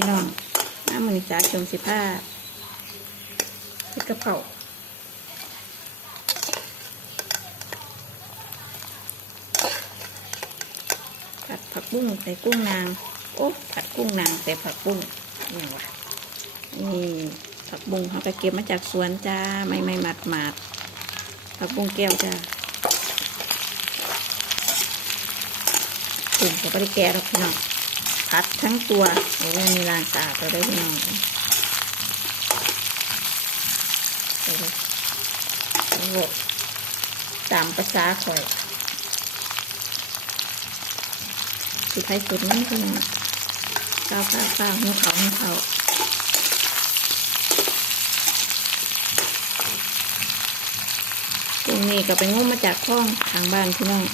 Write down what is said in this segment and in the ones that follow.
พี่น้องน้ำมันจ้าชมสิผ้าเฮ็ดกระเพราผัดผักบุ้งใส่กุ้งนาง โอ้ผัดกุ้งนางแต่ผักบุ้งนี่วะนี่ผักบุ้งเขาไปเก็บมาจากสวนจ้าไม่ไม่หมัดหมาดผักบุ้งแก้วจ้ากุ้งก็ไม่ได้แก่หรอกพี่น้อง พัดทั้งตัวโอ้ยมีลางสะอาดเราได้พี่น้องโอ้โหโอ้โหตามภาษาข่อยสุดท้ายสุดนั่นพี่น้องข้าวข้าวข้าวหัวเขาหัวเขาตรงนี้ก็ไปงมมาจากคลองทางบ้านพี่น้อง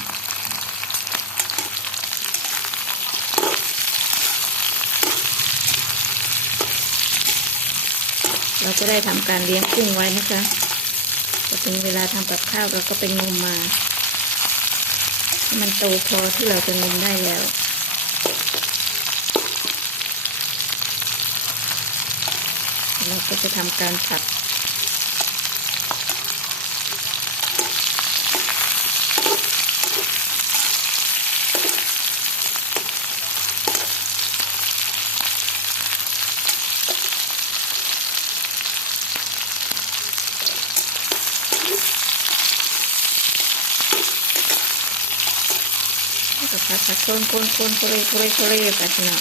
เราจะได้ทำการเลี้ยงกุ้งไว้นะคะพอถึงเวลาทำกับข้าวเราก็ไปงมมาให้มันโตพอที่เราจะงมได้แล้วเราก็จะทำการผัด ก็ผัดผัดคนคนคนโคเรโคเรโคเรไปพี่น้อง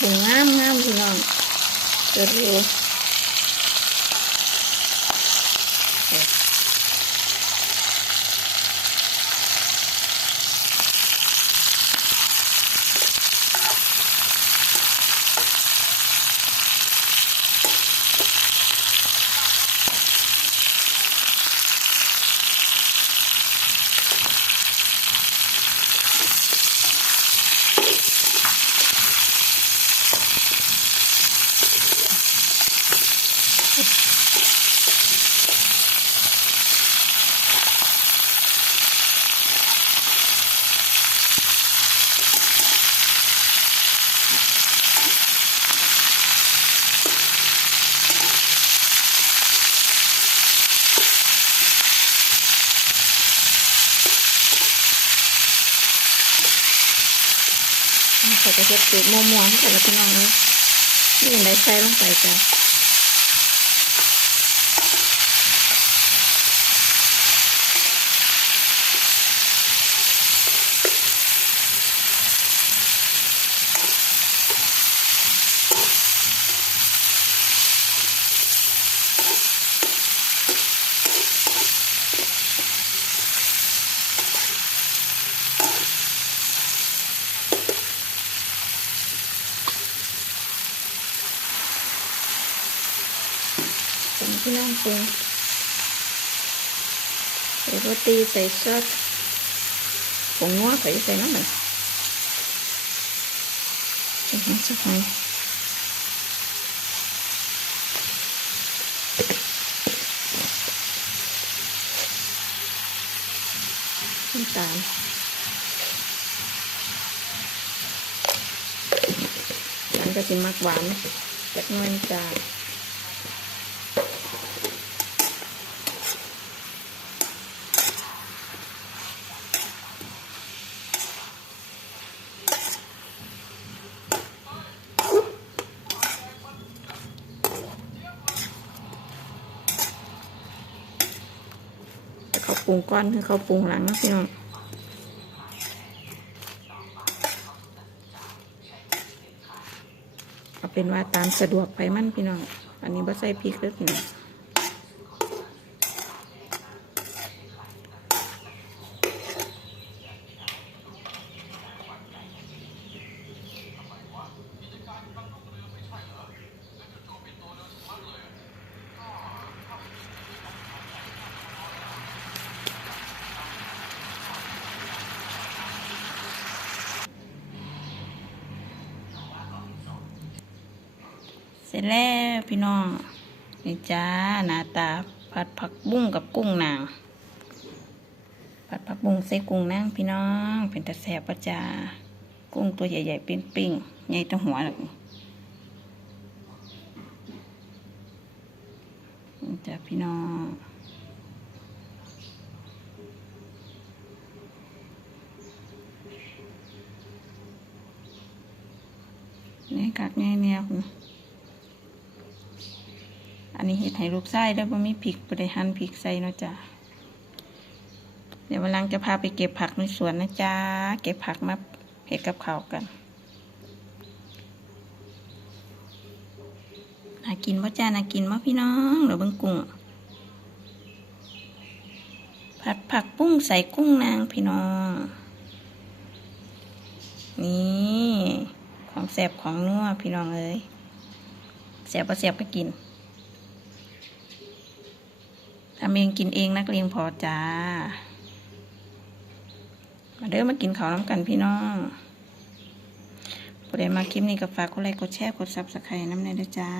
ถึงงามงามพี่น้องเกิดเร็ว เขาจะเช็ดสูตรมัวๆให้กับพี่น้องนี่ยังได้ใส่ลงไปจ้ะ ผมที่นั่งปรุงใส่โรตีใส่ซอสผงนัวใส่ใส่น้ำมันใส่หอมสักหน่อยน้ำตาลฉันก็จะมักหวานจากหน้อยจ้า แต่ เขาปรุงก้อนคือเขาปรุงหลังนะพี่น้องเอาเป็นว่าตามสะดวกไปมั่นพี่น้อง อันนี้บ่ใส่พริกเลยพี่น้อง ร็จแล้วพี่น้องนี่จ้าหน้าตาผัดผักบุ้งกับกุ้งนางผัดผักบุ้งใส่กุ้งนางพี่น้อง เป็นตะแสบประจากุ้งตัวใหญ่ๆปิ้งๆใหญ่ตั้งหัวเลยจ้าพี่น้องนี่กักแง่เนี่ยคุณ นนี้เห็ดให้ลูกไส้แล้วบ่มีพริกบ่ได้หั่นพริกใส่เนาะจ้ะเดี๋ยววันหลังจะพาไปเก็บผักในสวนนะจ๊ะ เก็บผักมาเห็ดกับข้าวกันน่ากินบ่จ้าน่ากินบ่พี่น้องเดี๋ยวเบิ่งกุ้งผัดผักปุ้งใส่กุ้งนางพี่น้อง นี่ของแสบของนัวพี่น้องเอ้ยแสบประแสบก็กิน ทำเองกินเองนักเลงพอจ้า มาเด้อมากินข้าวน้ำกันพี่น้องประเดมาคลิปนี้กับฝากกดไลค์กดแชร์กดซับสไครต์น้ำในเด้อจ้า